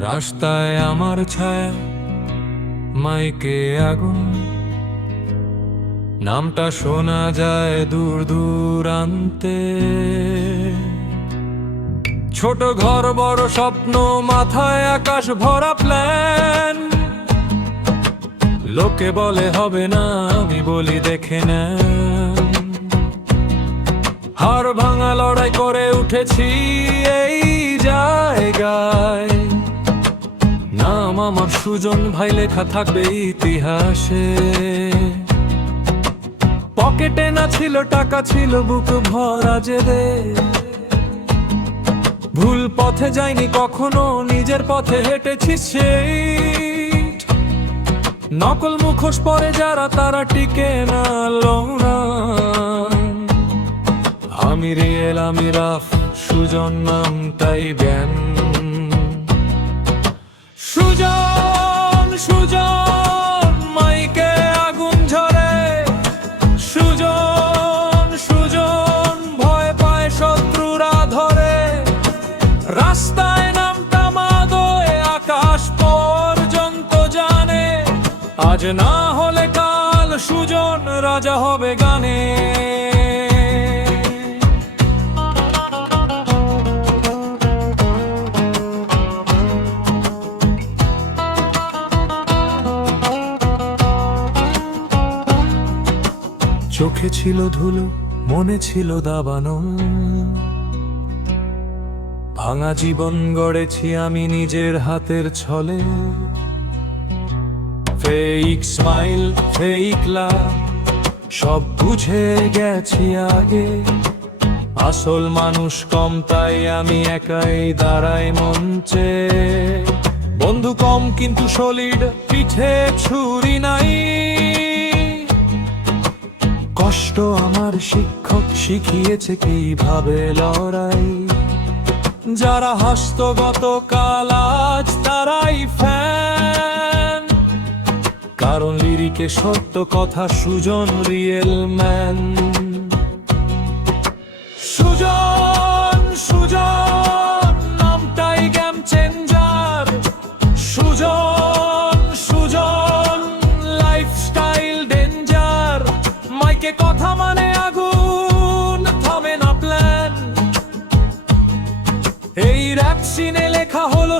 রাস্তায় আমার ছায়া, মাইকে আগুন। নামটা শোনা যায় দূর দূরান্তে। ছোট ঘর, বড় স্বপ্ন, মাথায় আকাশ ভরা প্ল্যান। লোকে বলে, হবে না, আমি বলি, দেখে নেন। হার ভাঙা লড়াই করে উঠেছি এই জায়গায়। নাম আমার সুজন ভাই, লেখা থাকবে ইতিহাসে। পকেটে না ছিল, টাকা ছিল, বুক ভরা জেদে। ভুল পথে যাইনি, কখনো নিজের পথে হেঁটেছি সেই। নকল মুখোশ পরে যারা, তারা টিকে না লৌনা। আমি রিয়েল আমি রাফ, সুজন নাম তাই জ্ঞান সুজন সুজন, মাইকে আগুন ঝরে। সুজন সুজন, ভয় পায় শত্রুরা ধরে। রাস্তায় নামটা আকাশ পর্যন্ত জানে। আজ না হলে কাল সুজন, রাজা হবে গানে। চোখে ছিল ধুলো, মনে ছিল দাবানো। ভাঙা জীবন গড়েছি আমি নিজের হাতের ছলে। ফেক স্মাইল ফেক লাভ সব বুঝে গেছি আগে। আসল মানুষ কম, তাই আমি একাই দাঁড়াই মঞ্চে বন্ধু কম, কিন্তু সলিড পিঠে ছুরি নাই। কষ্ট আমার শিক্ষক শিখিয়েছে কীভাবে লড়াই। যারা হস্তগত কাল আজ তারাই ফ্যান। কারণ লিরিকে সত্য কথা সুজন রিয়েল ম্যান।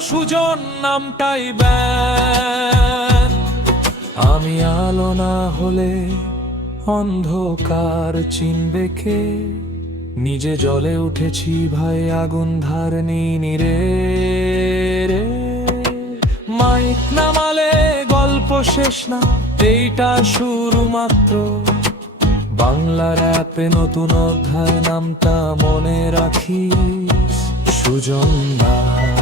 সুজন নামটাই ব্যান আমি আলো না হলে অন্ধকার চিনবে কে? নিজে জলে উঠেছি ভাই, আগুন ধার নিনি রে। রে। মাইক নামালে গল্প শেষ না, এইটা শুরু মাত্র। বাংলা র্যাপে নতুন অধ্যায় নামটা মনে রাখি সুজন দা।